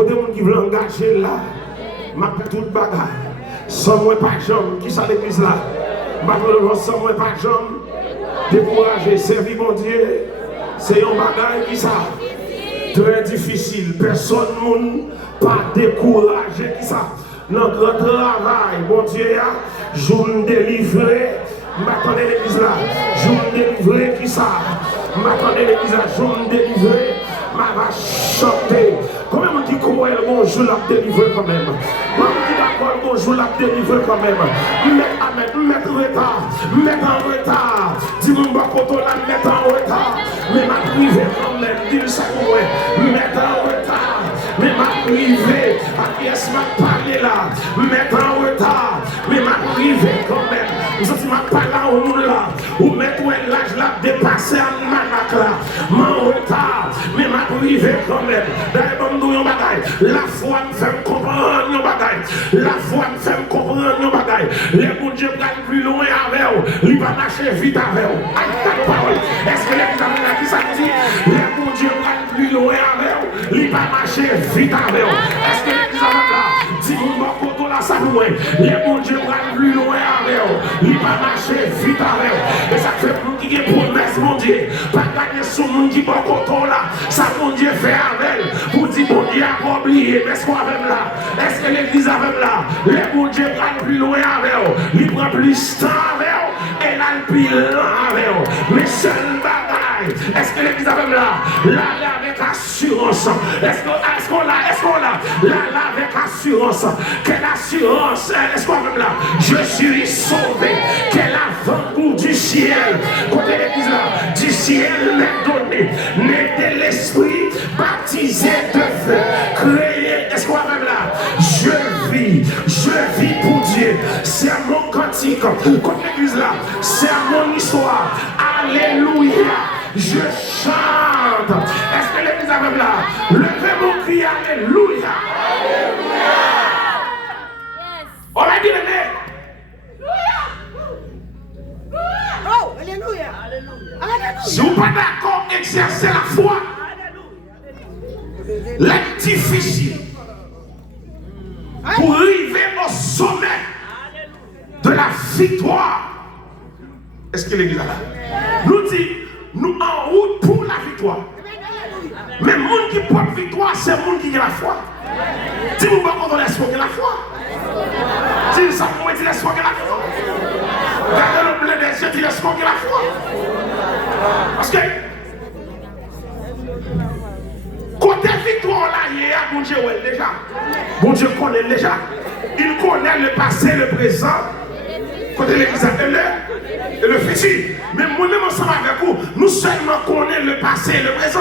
Côté monde qui veut engager là, m'a fait tout bagage. Sans moi pas de jambe, qui ça l'église là? Sans moi pas de jambe, décourager, servir mon Dieu. C'est un bagage qui ça? Très difficile. Personne ne pas décourager qui ça? Notre travail, mon Dieu, jour délivré. M'attendez l'église là, jour délivré qui ça? M'attendez l'église là, jour délivré. Ma va chanter. Combien de gens qui croient que mon jour l'a délivré quand même? Combien de gens qui d'accord que mon jour l'a délivré quand même? Mettre en retard, mettre en retard. Dis-moi, quand on l'a mettre en retard. Mais ma privé quand même, dis-le ça pour moi. Mettre en retard. Mais ma privé, à qui est-ce m'a parlé là? Mettre en retard. Mais ma privé quand même. Vous savez, ma parole au monde là. Ou mettre l'âge là dépassé en manac là. Mon retard. Mais ma privé quand même. La foi me fait comprendre nos bagailles. La foi me fait comprendre nos bagailles. Les bons dieux gagnent plus loin avec eux. Ils vont marcher vite avec eux. Aïe, parole. Est-ce que les examens qui ça dit? Les bons dieux gagnent plus loin avec eux. Ils vont marcher vite avec eux. Est-ce que les examens là? Dis-moi, quand on l'a ça loin. Les bons dieux gagnent plus loin avec eux. Ils vont marcher vite avec eux. Et ça fait pour qui est promesse, mon Dieu. Pas gagner sur le monde qui va quand là. Ça, mon Dieu, fait avec. Pour dire, bon Dieu, a pas oublié. Mais est-ce qu'on avait là? Est-ce que l'église avait là? Les bon Dieu prennent plus loin avec eux. Ils prennent plus de temps avec eux. Et là, ils plus lent avec eux. Mais seul bagaille. Est-ce que l'église avait là? Là, avec assurance. Est-ce qu'on l'a? Là, avec assurance. Quelle assurance? Est-ce qu'on avait là? Je suis sauvé. Quel avant-goût du ciel. Côté l'église là, du ciel m'est donné. Né de l'esprit, baptisé de feu, créé. Est-ce qu'on avait là? Je vis pour Dieu. C'est mon cantique. Côté l'église là, c'est mon histoire. Alléluia. Je chante. Est-ce que l'église avait là? Levez mon cri, alléluia. Alléluia. On va dire le mec. Oh, alléluia. Alléluia. Si vous n'êtes pas d'accord, exercez la foi. L'être difficile pour arriver au sommet de la victoire. Est-ce que l'église est là? Nous dit, nous en route pour la victoire. Mais le monde qui porte victoire, c'est le monde qui a la foi. Dis-moi pas qu'on laisse la foi. Dis ça pour moi, tu laisses la foi. Regardez le bleu des yeux, tu laisses la foi. Parce que côté victoire là, il y a bon Dieu déjà. Bon Dieu connaît déjà. Il connaît le passé, le présent. Côté l'église et le futur. Mais moi-même ensemble avec vous, nous seulement connaissons le passé et le présent.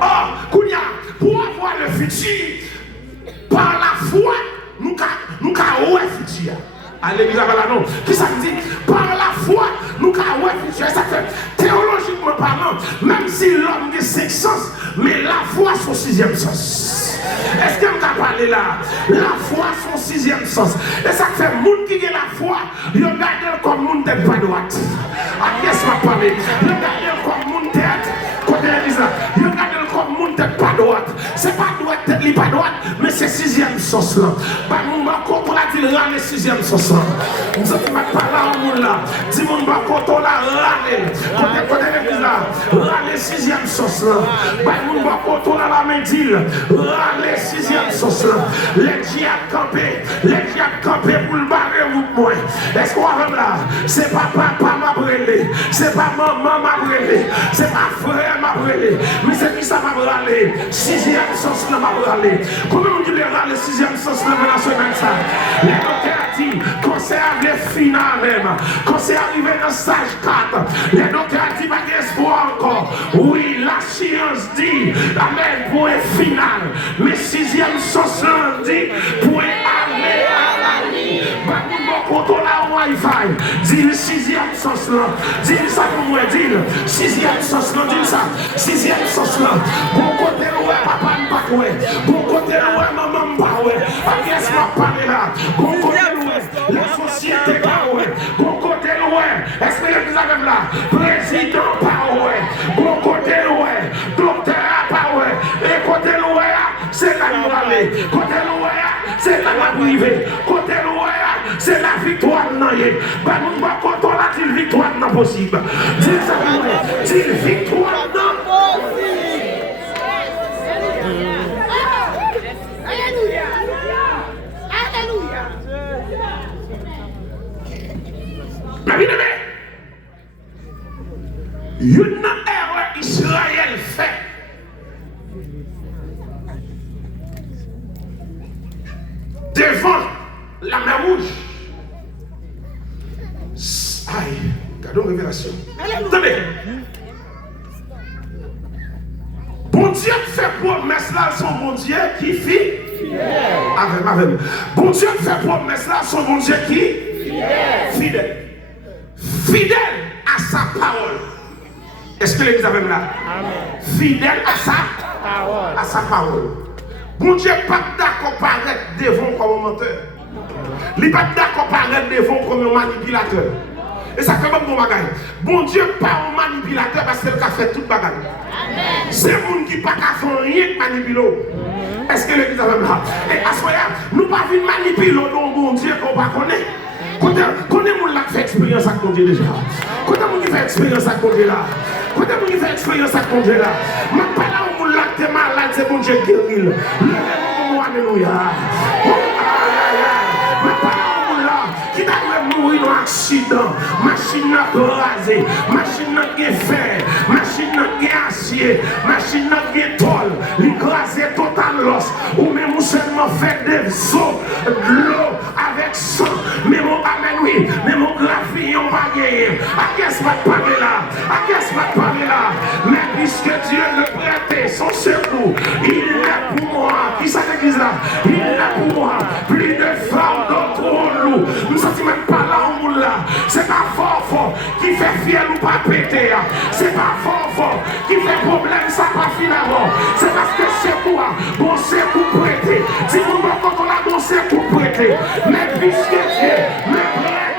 Or, Kounia, pour avoir le futur, par la foi, nous avons le futur. À l'église là, non. Qui ça dit? Par la foi, nous avons le futur. Ça fait, théologiquement parlant, même si l'homme a 5 sens, mais la foi son 6e sens. Est-ce que vous avez parlé là? La foi son 6e sens. Et ça fait, monde qui a la foi, il regarde comme monde tête pas droite. À qui est-ce que vous parlez? Il regarde comme monde tête, côté l'église là. Il regarde comme monde tête pas droite. C'est pas droite, tête li pas droite, mais c'est 6e sens là. Bah, mon quand on a dit là, le 6e sens là. Vous avez pas parlé au monde là. Dis mon quand on a râlé. Côté l'église là, râlé 6e sens là. Bah, mon quand on a la main d'île, râlé 6e sens là. Les diables campés pour le barrer ou moi. Est-ce qu'on va là? C'est pas papa m'a brûlé, c'est pas maman m'a brûlé, c'est pas frère m'a brûlé, mais c'est qui ça m'a brûlé? 6e sens là m'a brûlé. Comment on dit les râles, 6e sens là dans la semaine ça? Les docteurs dit, quand c'est arrivé final même, quand c'est arrivé dans stage 4, les docteurs dit pas d'espoir encore. Oui, la science dit, amen, point final. Mais 6e sens là dit, point aller à la nuit. Quand on a un Wi-Fi, dis le 6e sens là, dis ça pour moi, dis le 6e sens là, dis ça, 6e sens là. Bon côté ouais, papa ne pas ouais, bon côté ouais, maman pas ouais, à qui est-ce qu'on parle là? Bon côté ouais, la société pas ouais, bon côté ouais, est-ce que les avez là? Président pas ouais, bon côté ouais, docteur pas ouais, et côté ouais, c'est là nous aller. Côté nous, c'est là la privé. Côté nous, c'est la victoire. Bah nous pas content là, c'est victoire non possible. Dis ça, c'est victoire non possible. Alléluia. Alléluia. Ma bien-aimée, une erreur Israël fait. Devant la mer rouge. Aïe, regardons la révélation. Attendez. Bon Dieu fait promesse là, son bon Dieu qui fit. Avec. Bon Dieu fait promesse là, son bon Dieu qui. Fidèle. Fidèle à sa parole. Est-ce que l'église avec là? Amen. Fidèle à sa parole. Bon Dieu n'est pas d'accord paraître devant comme un menteur. Il n'est pas d'accord paraître devant comme un manipulateur. Et ça fait bon bagage. Bon Dieu n'est pas un manipulateur parce qu'il a fait tout bagage. C'est le monde qui n'a pas fait rien de manipuler. Est-ce que l'église avec là? Et à ce moment-là, nous ne pouvons pas manipuler bon Dieu qu'on ne connaît pas. Quand on a fait expérience avec mon Dieu déjà. Quand on a fait expérience avec mon Dieu là. Quand on a fait expérience avec mon Dieu là. Je ne sais pas là où on a été malade, c'est mon Dieu qui guérit. Alléluia. Je ne sais pas là où on a qui doit mourir dans un accident. Machine rasée, machine qui est fer, machine qui est acier, machine qui est tôle, l'écrasé total l'os. Ou même seulement fait des eaux, de l'eau avec sang. Mais mon amen, oui, mais mon graphie, on va gagner. À qu'est-ce que je parle là? À qu'est-ce que je parle là? Mais puisque Dieu me prête son secours, il est pour moi. Qui ça l'église là? Il est pour moi. Plus de fardeau trop lourd. Nous ne sommes même pas là au monde là. C'est pas fort qui fait fier ou pas péter. C'est pas fort qui fait problème, ça pas finalement. C'est parce que c'est moi, bon secours prêté. Si vous me quand on a bon secours prêté, mais puisque Dieu me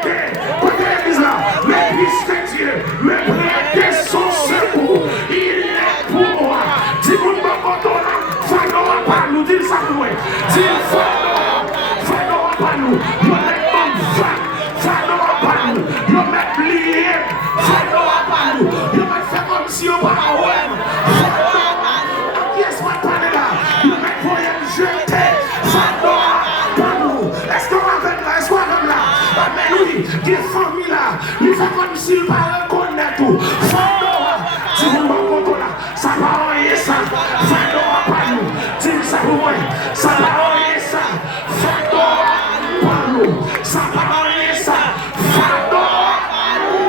prête, côté l'église là, mais puisque Dieu me prête son secours, il est pour moi. Si vous me quand on a, fais-le pas nous, dis ça pour moi. Dis fais-le pas nous. Nous mettons fais-le pas nous. Nous mettons lié, fais-le pas nous. Nous mettons comme si on parle. Qui est-ce qu'on va parler là? Nous mettons jeter, fais-le pas nous. Est-ce qu'on va faire là? Est-ce qu'on va faire là? Amen, oui, des familles là, nous faisons comme s'ils ne reconnaissent tout. Fais-le, si vous me comptez là, ça va envoyer ça. Fais-le pas nous. Dis ça pour moi, ça va envoyer ça. Fais-le pas nous. Ça va envoyer ça. Fais-le pas nous.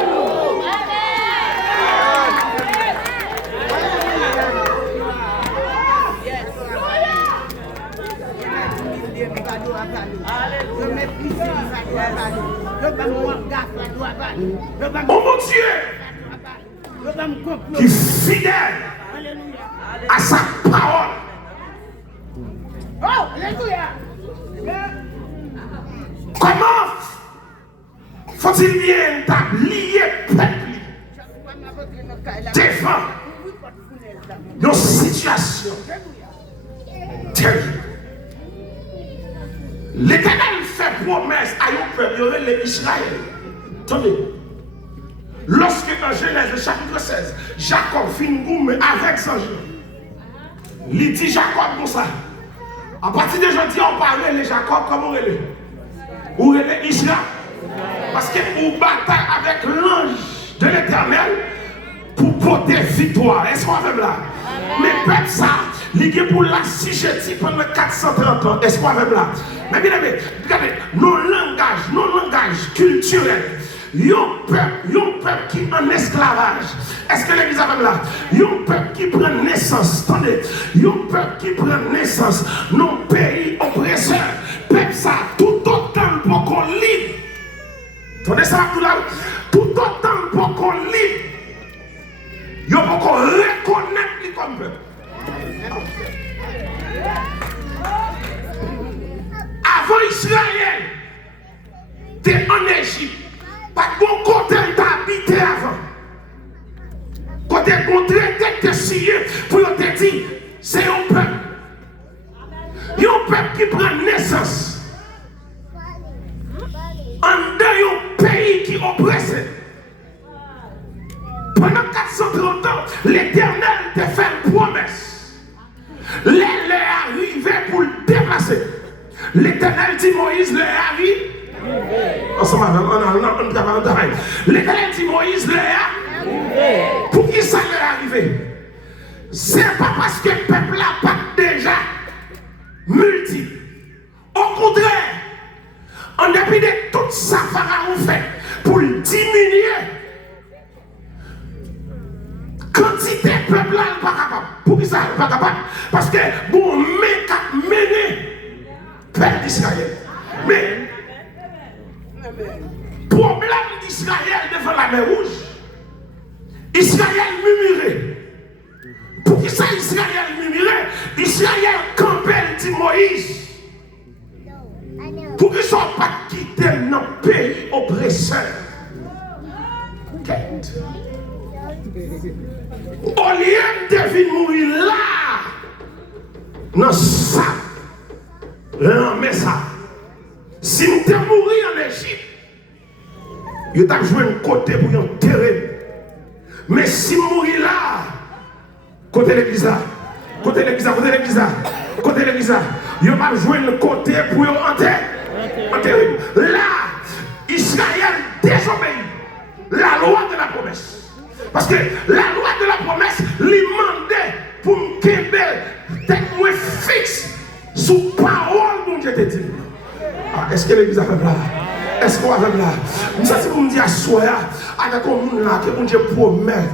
Oh mon Dieu, qui est fidèle à sa parole. Oh, alléluia. Comment faut-il bien lier peuple devant nos situations terribles? L'Éternel fait promesse à un peuple, les Israël. Attendez. Lorsque dans Genèse chapitre 16, Jacob finit avec son Jean, il dit Jacob comme ça. À partir de aujourd'hui, on parle de Jacob comme on est. Ou est Israël. Parce que vous bataille avec l'ange de l'Éternel pour porter victoire. Est-ce qu'on va là? Mais peuple ça, il est pour la sigétie pendant 430 ans. Est-ce qu'on va là? Mais bien aimé, regardez, nos langages culturels. Un peuple qui est en esclavage. Est-ce que l'église est là? Un peuple qui prend naissance. Attendez. Un peuple qui prend naissance. Nos pays oppresseurs. Peuple ça, tout autant pour qu'on libre. Attendez ça, tout autant pour qu'on libre. Il faut qu'on reconnaisse comme peuple. Avant Israël, t'es en Égypte. Pas bon côté d'habiter avant. Côté bon traité de signé pour te dire, c'est un peuple. Il y a un peuple qui prend naissance en dedans un pays qui oppresse. Pendant 430 ans, l'Éternel te fait une promesse. Les arrivé pour le déplacer. L'Éternel dit Moïse, les arrive. L'Éternel dit Moïse, les arrive. Pour qui ça l'est arrivé? C'est pas parce que le peuple n'a pas déjà multiple. Au contraire, en dépit de tout ça, Pharaon fait pour diminuer quantité de peuple là, pas capable. Pour qui ça n'est pas capable? Parce que bon, mais mené peuple d'Israël. Mais problème d'Israël devant la mer Rouge, Israël murmurait. Pour qui ça Israël murmurait? Israël campait, dit Moïse. Pour qu'ils ne soient pas quittés dans le pays oppresseur. Au lieu de mourir là, dans ça, mais ça. Si nous te mourir en Égypte, il t'a joué un côté pour enterrer. Mais si mourir là, côté l'église là, côté l'église là, côté l'église là, côté l'église là, il va jouer un côté pour enterrer. Là, Israël désobéit la loi de la promesse. Parce que la loi de la promesse lui demandait pour me tête fixe sous parole dont je te dis. Est-ce que l'église a fait là? Est-ce qu'on a fait là? Ça c'est pour me dire à soi, avec un monde là, que Dieu promet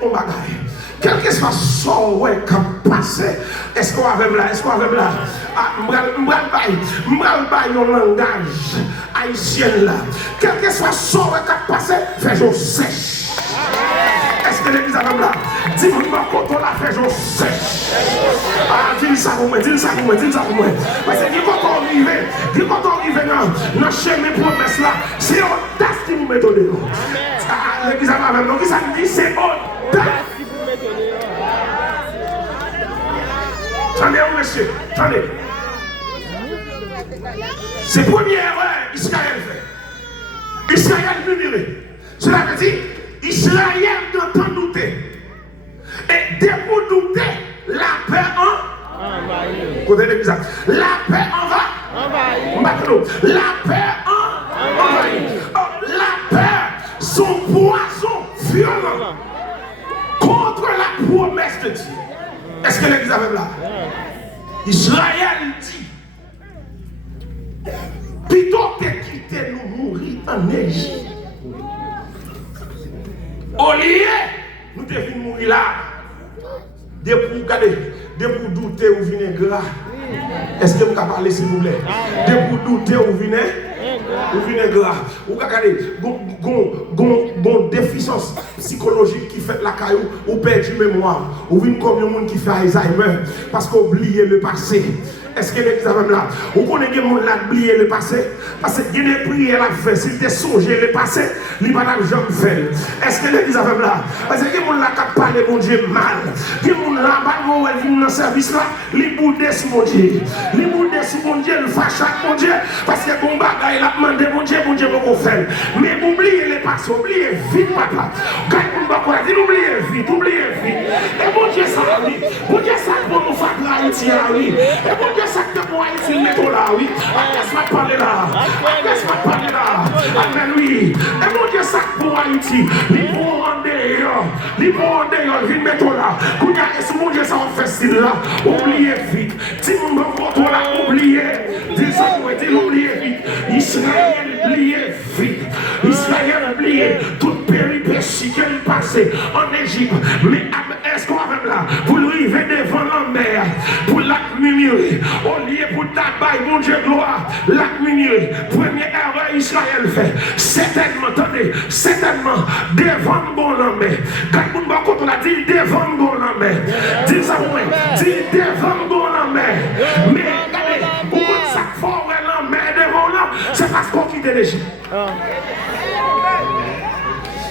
ton bagage. Quel que soit son ouais qui passe, est-ce qu'on a fait là? Est-ce qu'on a fait là? Je un langage haïtien là. Quel que soit son ouais qui passe, fais-je sèche. Est-ce que l'église a fait là? Dis-moi quand on l'a fait, je sèche. Dis ça pour moi, dis ça pour moi, dis ça pour moi. Parce que quand on arrive dans le chemin promesse là, c'est audace qui nous met au dehors. L'église a fait là, donc ça dit c'est audace. Attendez, monsieur, attendez. C'est la première erreur qu'Israël fait. Israël murmurait. Cela veut dire Israël doit douter. Et dès pour douter, la paix en côté de l'église. La paix en va. La paix en envahit. La paix, son poison violent contre la promesse de Dieu. Est-ce que l'église avait là? Israël dit, plutôt que quitter nous mourir en Égypte, au lieu, nous devons mourir là. Dès pour douter ou venir gras. Est-ce que vous pouvez parler s'il vous plaît? Dès pour douter ou venir gras. Ou regardez, une déficience psychologique qui fait la caillou, ou perd du mémoire. Ou venez comme un monde qui fait Alzheimer parce qu'on oublie le passé. Est-ce que l'église a même là? Vous connaissez les gens qui ont oublié le passé? Parce que il y a des prières à faire. S'il te songe le passé, il n'y a pas d'argent de faire. Est-ce que l'église a même là? Parce que les gens qui parlent de mon Dieu mal. Les gens qui ont dans le service là, ils boudent sur mon Dieu. Ils boudent sur mon Dieu, ils fâchent avec mon Dieu. Parce que bon bagage, il a demandé mon Dieu va faire. Mais oubliez le passé, oubliez vite, papa. Quand on va dire, oubliez vite. Et mon Dieu, ça va vite. Mon Dieu, ça va nous faire Haïti, oui. Et mon Dieu, ça que moi ici le métro là, oui. Laisse-moi parler là. Amen, oui. Et mon Dieu, ça que pour Haïti, il faut rendre dehors, il métro là. Quand il mon Dieu, ça va faire style là. Oubliez vite. Si vous me voyez là, oubliez. Dis ça pour dire, oubliez vite. Israël, oubliez vite. Israël, oubliez toute péripétie qu'elle passait en Égypte. Mais est-ce qu'on va même là? Pour arriver devant la mer, pour la murmurer. Au lieu pour tabac, mon Dieu, gloire, la murmurer. Première erreur Israël fait. Certainement, attendez, devant bon la mer. Quand on a dit devant bon la mer. Dis ça pour moi. Dis devant bon la mer. Mais regardez, pourquoi ça fort la mer devant là? C'est parce qu'on quitte l'Égypte.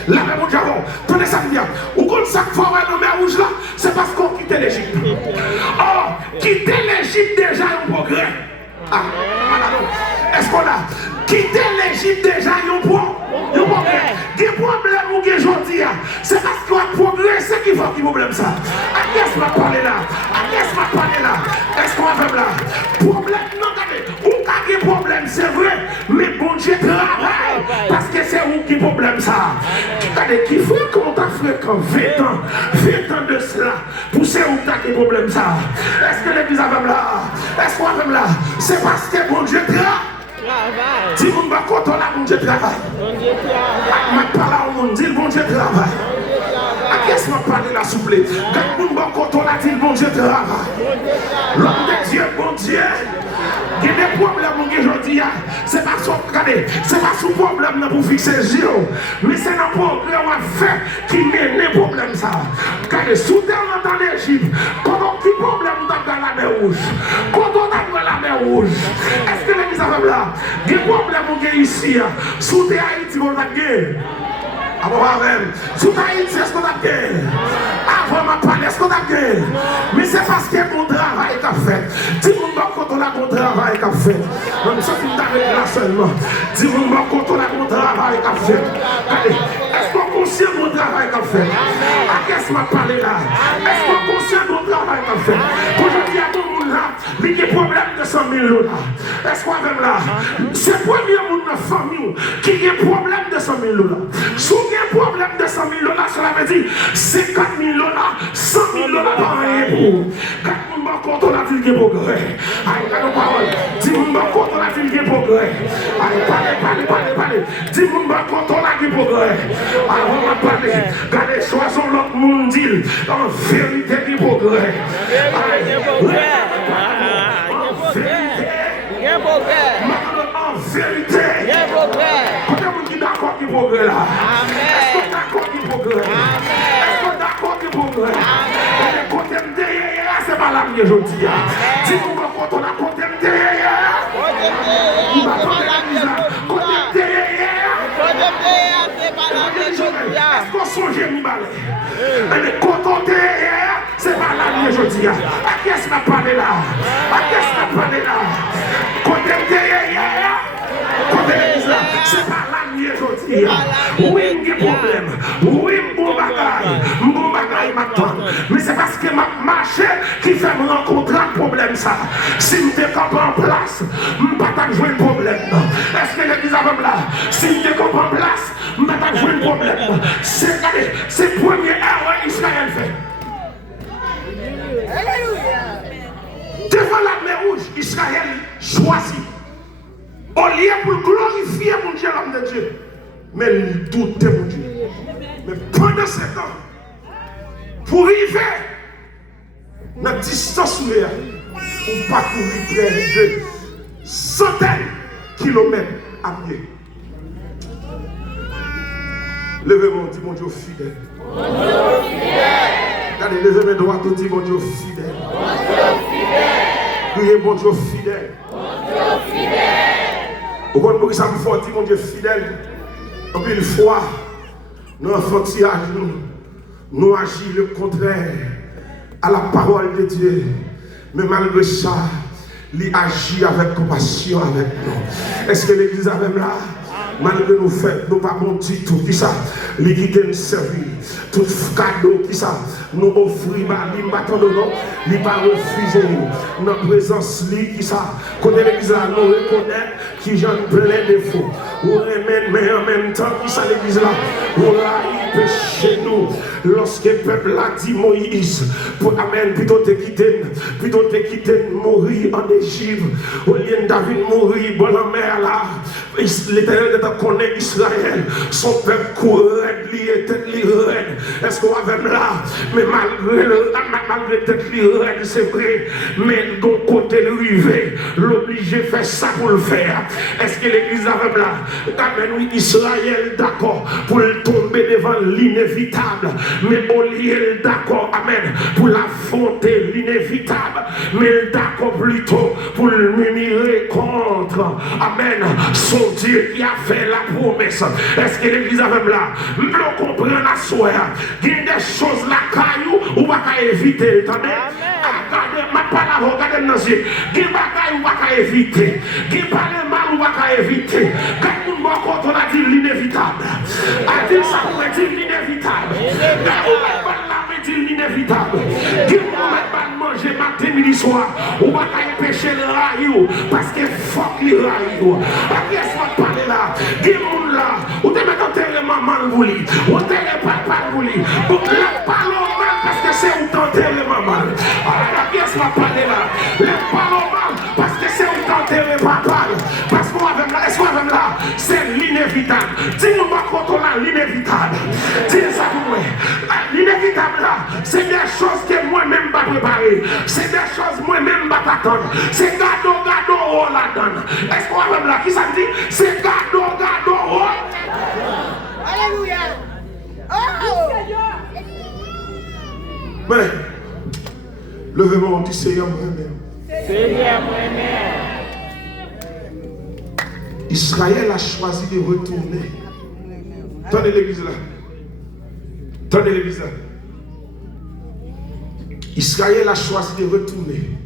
Là, mon Dieu, tenez ça bien. Ou quand ça fort la mer rouge là, c'est parce qu'on quitte l'Égypte. Or, quitter l'Égypte. l'Égypte déjà un progrès. Ah, est-ce qu'on a quitté l'Égypte déjà un progrès? Des problèmes ou des aujourd'hui, c'est parce qu'on a progressé qui faut qu'il problème ça. À qui est-ce qu'on va parler là? À qui est-ce qu'on va parler là? Est-ce qu'on va faire là? Problème, non, regardez. Ou qu'a des problèmes, c'est vrai, mais bon Dieu travaille. Parce que c'est où qui problème ça? Regardez, qui fait qu'on t'a fait quand 20 ans de cela, pour c'est où t'as des problèmes ça? Est-ce que l'église a fait là? Est-ce qu'on va faire là? C'est parce que bon Dieu travaille. Si vous ne pas content là, bon Dieu travaille. Je parle au monde, dis bon Dieu travaille. À qui est-ce que je parle là, s'il vous plaît? Quand vous ne pas content là, dis bon Dieu travaille. L'homme de Dieu, bon Dieu. Il y a des problèmes aujourd'hui, c'est pas son problème pour fixer les yeux, mais c'est un problème à faire qui mène les problèmes. Regardez, sous terre dans l'Égypte, quand on a un problème dans la mer rouge, quand on a la mer rouge, est-ce que l'église a fait là? Il y a des problèmes ici, sous terre Haïti, on a gagné. Sous Haïti, est-ce qu'on a gagné? Avant ma parole, est-ce qu'on a gagné? Mais c'est parce qu'il y a un travail qu'a fait. Dis-moi quand on a un travail qu'a fait. Même ça, tu t'arrêtes là seulement. Dis-moi quand on a un travail qu'a fait. Allez, est-ce qu'on conscient de mon travail qu'a fait? À qui est-ce que m'a parlé là? Est-ce qu'on conscient de mon travail qu'a fait? Aujourd'hui, il y a tout le monde là, il y a des problèmes de 100 000 $. Est-ce qu'on a là? C'est le premier monde dans la famille qui a des problèmes de 100 000 $. Si il y a un problème de 100 000 $, cela veut dire 50 000 $, 100 000 $ par an pour. Quand on a dit qu'il y a progrès. Aïe, nos paroles. Dis-moi quand on a dit qu'il y a progrès. Aïe, parlez. Dis-moi quand on a dit progrès. Aïe, on va parler. Regardez, soissons l'autre monde dit. En vérité, il y a progrès. Aïe, il y a progrès. Il y a progrès. En vérité. Il y a progrès. Quand on est d'accord qu'il y a progrès là. Est-ce qu'on est d'accord qu'il y a progrès? Est-ce qu'on est d'accord qu'il y a progrès? C'est pas la mienne aujourd'hui. Dis-moi quand on a contemplé hier. Est-ce qu'on songe mi balai? Mais contenté hier, c'est pas la mienne aujourd'hui. À qui est-ce qu'on a parlé là? À qui est-ce qu'on a parlé là? Contemplé hier. C'est pas la mienne aujourd'hui. Oui, il y a problème. Oui, bon bagaille m'attend. Mais c'est parce que ma marché qui fait me rencontrer un problème ça. Si je me campe en place, je ne vais pas jouer un problème. Est-ce que l'église a là? Si je me campe en place, je ne vais pas jouer un problème. C'est le premier erreur qu'Israël fait. Devant la mer rouge, Israël choisit. Au lieu pour glorifier mon Dieu, l'homme de Dieu. Mais il doutait mon Dieu. Mais pendant ce temps, pour arriver dans la distance où il y a, pour parcourir près de centaines de kilomètres à pied. Levez-moi, dis mon Dieu fidèle. Mon Dieu fidèle. Regardez, levez mes doigts, dis mon Dieu fidèle. Mon Dieu fidèle. Priez mon Dieu fidèle. Mon Dieu fidèle. Au contraire, ça me fait dire mon Dieu fidèle. En une fois, nous enfantillage, nous agissons le contraire à la parole de Dieu. Mais malgré ça, il agit avec compassion avec nous. Est-ce que l'église a même là? Malgré nos fêtes, nous pas bon tout qui ça, les qui nous servir, tout cadeau qui ça, nous offrir, nous non, nous pas refuser notre présence qui ça, quand l'église là, nous reconnaît qui j'en plein défaut, ou remède, mais en même temps qui ça l'église là, on a péché nous, lorsque le peuple a dit Moïse, pour amen, plutôt te quitter, mourir en Égypte, au lieu de David mourir dans la mer là, l'Éternel connaît Israël, son peuple courait, lié, tête liée. Est-ce qu'on va même là? Mais malgré tête liée, c'est vrai, mais de côté le rivet, l'obligé fait ça pour le faire. Est-ce que l'église a même là? Amen, oui, Israël d'accord pour le tomber devant l'inévitable, mais au lieu d'accord, amen, pour l'affronter l'inévitable, mais d'accord plutôt pour le murmurer contre, amen, son Dieu qui a fait la promesse. Est-ce que l'église a même là? Nous comprenons la soirée. Il y a des choses là, caillou, ou pas éviter. Regardez, ma parole regardez dans les yeux. Des bagailles ou pas éviter. Des parler mal ou pas éviter. Quand nous on a dit l'inévitable. A dit ça pour dire l'inévitable. Quand on va dire l'inévitable. Qui on va manger matin, midi, soir. On va pécher le rail parce que fuck les rails. A qui est-ce qu'on parle là? Qui on là? Ou te met en terre maman vous li. Ou terre papa vous li. Donc la parole mal parce que c'est où t'enterrer maman. A qui est-ce qu'on parle là? La parole mal parce que c'est où t'enterrer papa. Parce qu'on va là, est-ce qu'on va là? C'est l'inévitable. Dis-nous pas quand on a l'inévitable. Dis ça pour moi. L'inévitable là, c'est des choses que moi-même pas préparer. C'est des choses moi-même pas attendre. C'est gado oh la donne. Est-ce qu'on va là? Qui ça dit? C'est gado oh. Alléluia. Oh. Mais, levez-moi, on dit Seigneur moi-même. Seigneur moi-même. Israël a choisi de retourner. Tenez l'église là. Tenez l'église là. Israël a choisi de retourner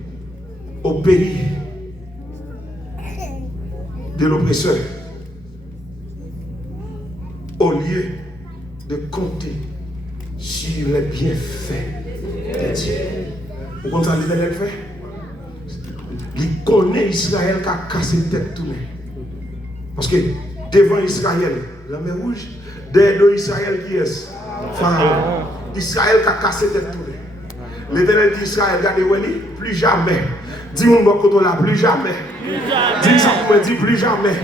au pays de l'oppresseur au lieu de compter sur les bienfaits de Dieu. Vous comprenez ce qu'il fait? Il connaît Israël qui a cassé tête tournée. Parce que devant Israël, la mer rouge, derrière Israël qui est Pharaon. Israël qui a cassé tête tournée. L'Éternel dit Israël, regardez, plus jamais. Dis-moi qu'on là, plus jamais. Dis ça pour me dire plus jamais.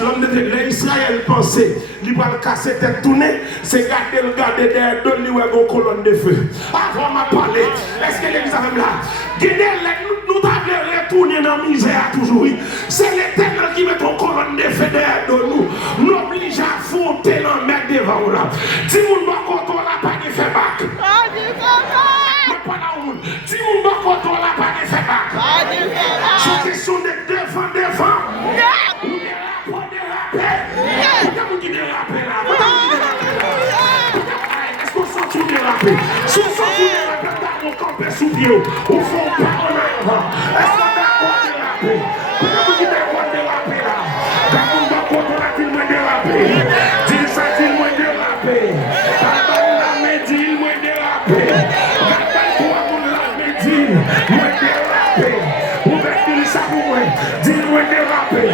L'homme de l'Israël pensait, il va casser tête tournée, c'est garder derrière donner une colonne de feu. Avant m'a parlé, est-ce que l'église a même là? Nous t'avons retourné dans la misère toujours. C'est l'Éternel qui met une colonne de feu derrière nous. Nous oblige à affronter la mer devant là. Dis-moi qu'on là, pas de fait bac. Si vous ne contrôlez pas de faire bac, c'est question de devant. Ou de déraper là. Est-ce qu'on sent tout déraper? Si on sent tout déraper, on campe sous pied. Ou faut pas en avant. Est-ce qu'on d'accord déraper? Pourquoi vous d'accord déraper là? Quand on va contrôler, il va déraper. Dis ça, il va déraper. La médine, il va déraper. Moi déraper, vous mettez dire ça pour moi, dis-moi déraper,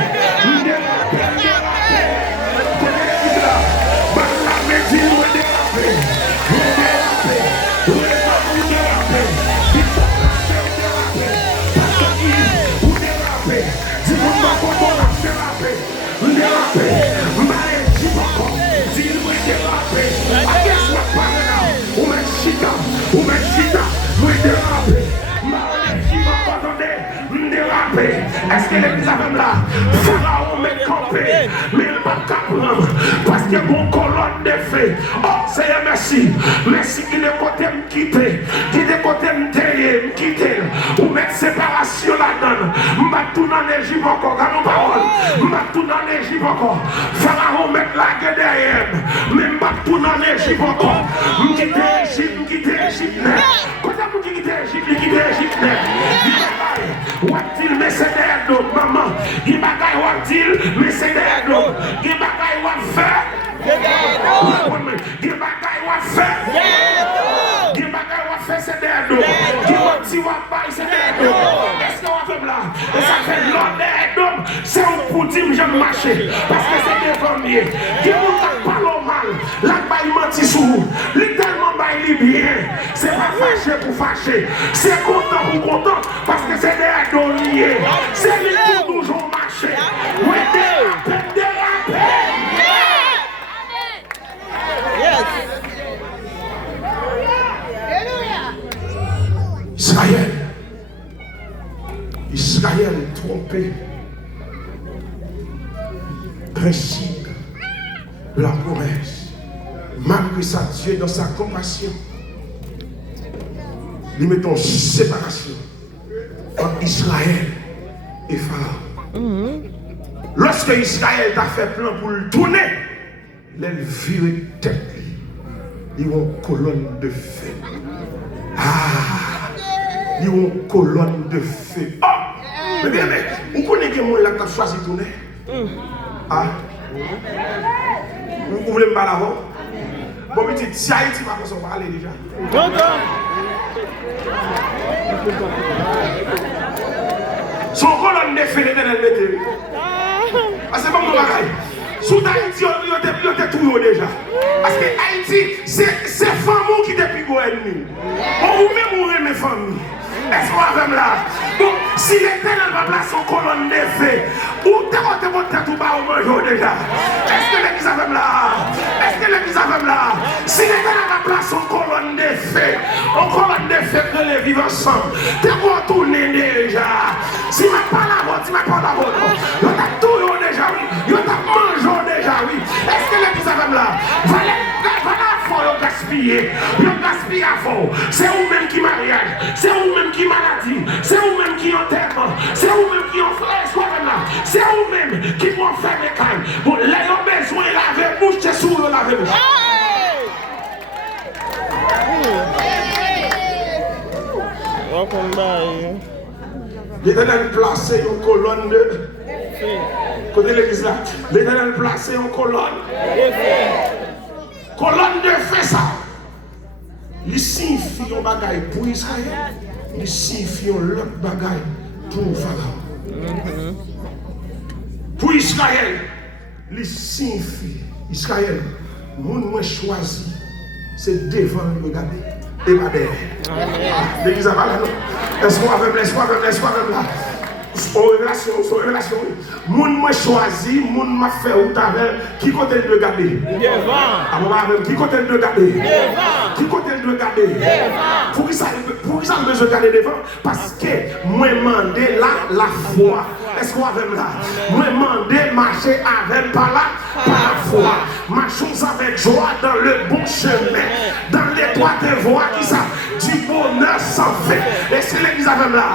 est-ce que l'église a même là? Pharaon m'a campé, mais il va prendre parce qu'il y a une colonne de feu. Oh, Seigneur, merci. Merci qu'il est côté me quitter, qu'il est côté me tailler, me quitter. Ou mettre séparation là-dedans. M'a tout dans l'Égypte encore, car nos paroles. M'a tout dans l'Égypte encore. Pharaon met la gueule derrière. Mais m'a tout dans l'Égypte encore. Me quitter Égypte. Quand vous quittez Égypte, What-il, mais c'est derrière nous, maman. Il bagaille what-il, mais c'est derrière nous. Il bagaille what faire. Il bagaille what faire. Il bagaille what faire, c'est derrière nous. Il what-il what bail, c'est derrière nous. Est-ce qu'on va faire là? Et ça fait l'ordre derrière nous. C'est un pour dire que j'aime marcher. Parce que c'est devant moi. Il ne parle pas mal. La baille menti sous vous. Littéralement baille bien. C'est pas fâché pour fâcher. C'est content pour content. Parce que c'est derrière nous lié. C'est lui pour toujours marcher. Oui, déraper. Israël trompé. Principe de la promesse. Malgré ça, Dieu dans sa compassion, il met en séparation entre Israël et Pharaon. Lorsque Israël a fait plan pour le tourner, il a viré tête. Il y a une colonne de feu. Il y a une colonne de feu. Oh! Mais bien, vous connaissez que moi, là, qui a choisi de tourner? Ah? Vous voulez me parler avant? Bon, petit, si Haïti va pas s'en parler déjà. Son colonne de feu, l'éternel mettez. Ah, c'est pas mon bagaille. Sous Haïti, il était tout déjà. Parce que Haïti, c'est famille qui est plus ennemi. On vous met mourir mes familles. Est-ce qu'on va là? Donc, si l'éternel va placer son colonne de feu, où t'es votre tête ou pas au manger déjà? Est-ce que l'église a là? Est-ce que l'église a là? Si l'éternel va placer son colonne de feu, on colonne de feu que les vivent ensemble, t'es retourné déjà. Si ma pas la vôtre, si ma pas la vôtre, yo t'a tout déjà, oui. Yo t'a mangé déjà, oui. Est-ce que l'église a là? Voilà, faut gaspiller. Yo gaspille à fond. C'est vous-même qui mariage. C'est vous-même qui maladie. C'est vous-même qui enterrement. C'est vous-même qui en fait. C'est vous-même qui vont faire des cannes. Bon, là, ils ont besoin de laver bouche, c'est sous le laver bouche. Welcome back. L'éternel placé une colonne de. Côté l'église là. L'éternel placé une colonne. Colonne de feu ça. Il signifie un bagaille pour Israël. Il signifie l'autre bagaille pour Pharaon. Pour Israël, il signifie Israël. Moun moi choisi, c'est devant le regarder et pas derrière. L'église a pas là. Est-ce qu'on avait là? Son révélation. Moun m'a choisi, moun m'a fait ou t'avais qui côté de garder. Devant. Qui côté de garder. Devant. Qui côté de garder. Devant. Pour qui ça besoin de garder devant? Parce que moi mandé la foi. Est-ce qu'on avait là? Moi mandé marcher avec par la foi. Marchons avec joie dans le bon chemin. Dans l'étroite voie qui ça du bonheur sans fin. Et c'est l'église avec là.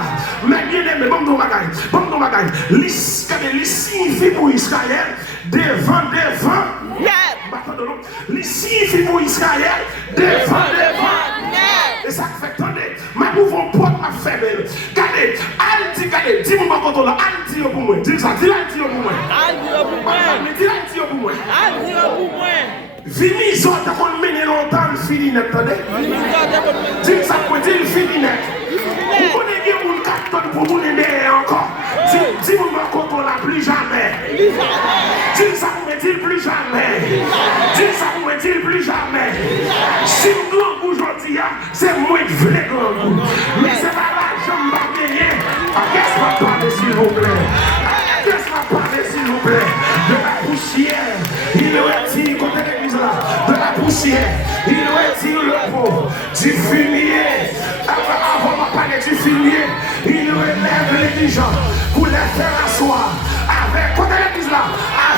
Mais bien aimé, bon bagaille. Il signifie pour Israël devant. Il signifie pour Israël devant. Et ça fait attendez, ma pouvons porte ma faible. Regardez, dis-moi quand là, dis pour moi. Dis ça, dis pour moi. Dis pour moi. Vini, ils ont mené longtemps, fini net, attendez. Dis ça, dis fini net. Vous connaissez mon carton pour vous aider encore. Dis-moi quand on l'a plus jamais. Dis ça, vous me dites plus jamais. Dis ça, vous me dites plus jamais. Si nous grand aujourd'hui, c'est moins vrai grand goût. Mais c'est pas la jambe à gagner. Qu'est-ce qu'on va parler s'il vous plaît? Qu'est-ce qu'on va parler s'il vous plaît? De la poussière, il retire côté l'église là. De la poussière, il retire le pot du fumier. Avant de parler du fumier, il relève les gens pour les faire asseoir. Avec côté l'église là,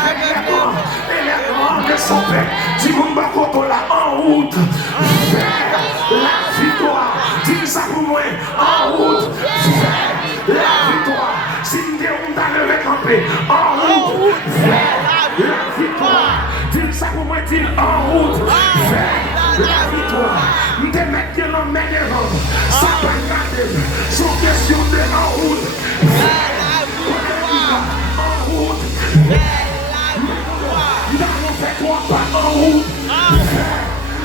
avec les grands et les grands de son père. Du monde côté là en route vers la victoire. Dis ça pour moi, en route vers la victoire. Si nous avons levé campé, en route vers la victoire. Dis ça pour moi, dis en route vers la victoire. Nous te mettons dans mes devant. Ça va garder. Sans question de en route vers la victoire. En route vers la victoire. Nous avons fait trois pas en route vers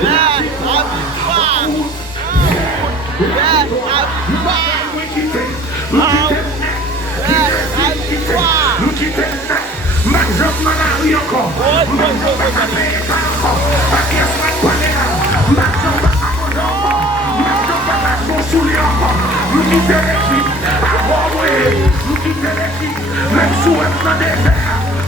la victoire. En route vers la victoire. Nous quittons Marie encore. Nous quittons l'équipe. Nous quittons l'équipe. Même sous un désert.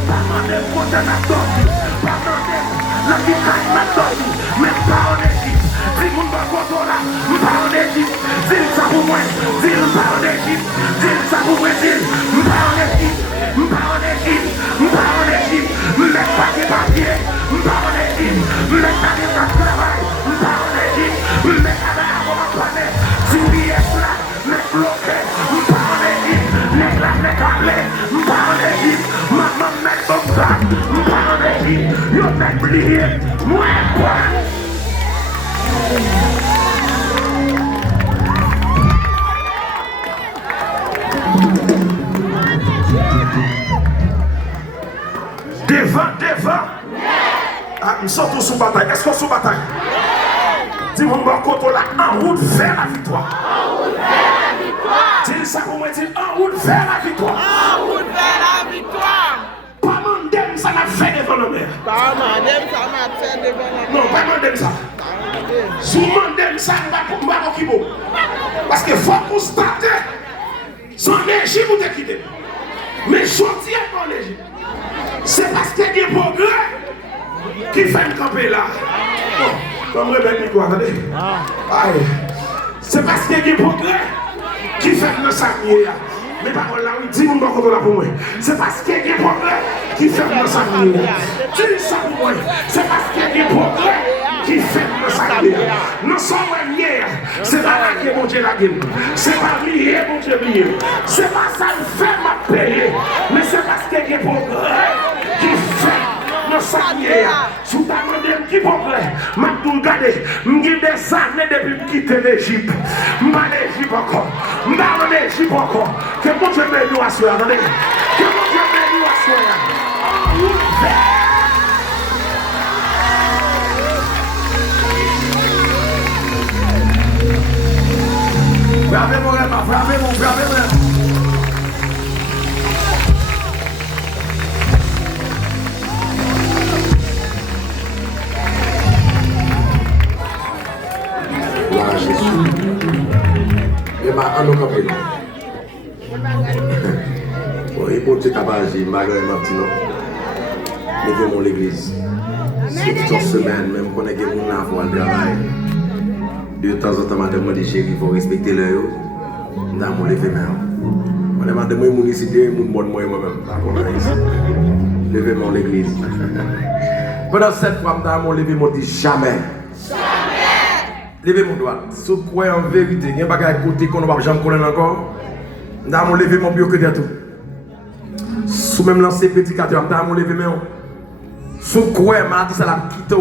Pas demander pour de la tortue. Pas demander la guitare ma tortue. Même pas en équipe. Si vous ne pas là, pas en équipe. Dis ça pour moi. Dis pas en équipe. Dis ça pour moi. Dis pas en équipe. Pas en équipe. Pas en équipe. Mets pas de papier. Pas en équipe. Mets pas de travail. Pas en équipe. Mets pas de accompagner. Si vous êtes là, mets bloqué. Pas en équipe. Mets là, mets calé. Pas en équipe. Maman, mets comme ça. Pas en équipe. Yo, mets plié. Moi, quoi? Devant. Ah, nous sommes tous sous bataille. Est-ce qu'on est sous bataille? Dis-moi, en route vers la victoire. En route vers la victoire. Dis ça pour moi, dis en route vers la victoire. En route vers la victoire. Pas mandem, ça m'a fait devant la mer. Pas mandem, ça m'a fait devant la mer. Non, pas mandem ça. Sous mandem, ça m'a pas qui beau. Parce que faut qu'on starte son énergie pour te quitter. Mais je tiens pas l'énergie. C'est parce qu'il y a des progrès qui fait me camper là. Comme Rebecca Nico, attendez. Aïe. C'est parce qu'il y a des progrès qui fait me s'amener là. Mais par contre, là, oui, dis-moi encore là pour moi. C'est parce qu'il y a des progrès qui fait me s'amener. Dis ça pour moi. C'est parce qu'il y a des progrès qui fait me s'amener. Nous sommes liés. C'est pas là que mon Dieu la gueule. C'est pas lié, mon Dieu lié. C'est pas ça qui fait ma payer. Mais c'est parce qu'il y a des progrès qui fait me s'amener. Sous ta main qui progrès. M'a tout regardé. M'gui des années depuis quitter l'Égypte. M'pas l'Égypte encore. M'pas l'Égypte encore. Que mon Dieu bénisse nous à soi. Attendez. Que mon Dieu bénisse nous à soi. En route vers. Frappez mon rêve, frappez mon rêve. Gloire à Jésus. Et ma en nous campé. Bon, et pour Dieu capable, j'ai malgré ma petite non. Levez mon l'église. C'est toute une semaine, même qu'on est que mon enfant le travail. De temps en temps, madame me dit chérie, il faut respecter l'heure. Dans mon lever main. Madame m'a demandé mon ici, mon bon moi-même. Levez mon l'église. Pendant cette fois, dans mon lever, mon dit jamais. Levez mon doigt. Si vous croyez en vérité, il y a pas à côté qu'on ne va jamais connaître encore. Dans mon lever, mon bio que de tout. Si même lancer prédicateur, dans mon lever main. Si vous croyez, maladie, ça l'a quitté.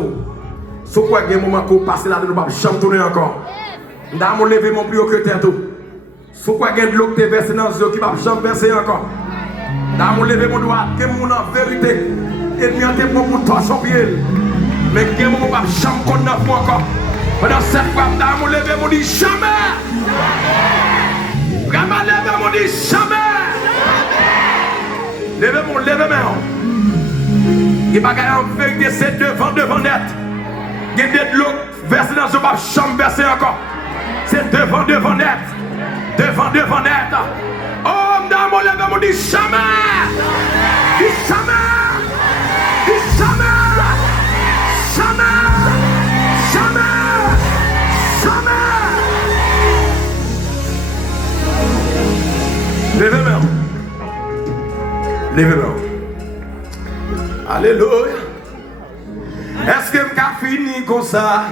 Si vous croyez qu'il y a un moment qu'on passe là, nous ne va jamais tourner encore. Dans mon lever, mon bio que de tout. Si vous croyez qu'il y a de l'eau qui est versée dans les yeux, qui ne va jamais verser encore. Dans mon lever, mon doigt, que mon en vérité, et n'y a pas pour toi son pied. Mais que mon va jamais connaître encore. Pendant cette fois, dans mon lever, mon dit jamais. Vraiment, lever, mon dit jamais. Levez mon lever, mais il n'y a pas en vérité, c'est devant net. Il y a de l'eau versée dans le bas, chambre versée encore. C'est devant net. Devant net. Oh, dans mon lever, mon dit jamais. Dit jamais. Dit jamais. Jamais. Jamais. Levez-moi. Levez-moi. Alléluia. Est-ce que je fini comme ça?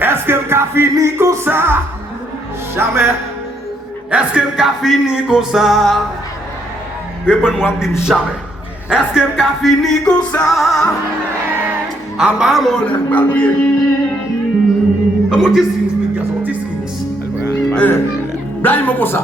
Est-ce que je fini comme ça? Jamais. Est-ce que je fini comme ça? Réponds-moi, dis jamais. Est-ce que je fini comme ça? Ah bah mon Dieu. Mon petit signe, garçon, petit signe. Blague-moi comme ça.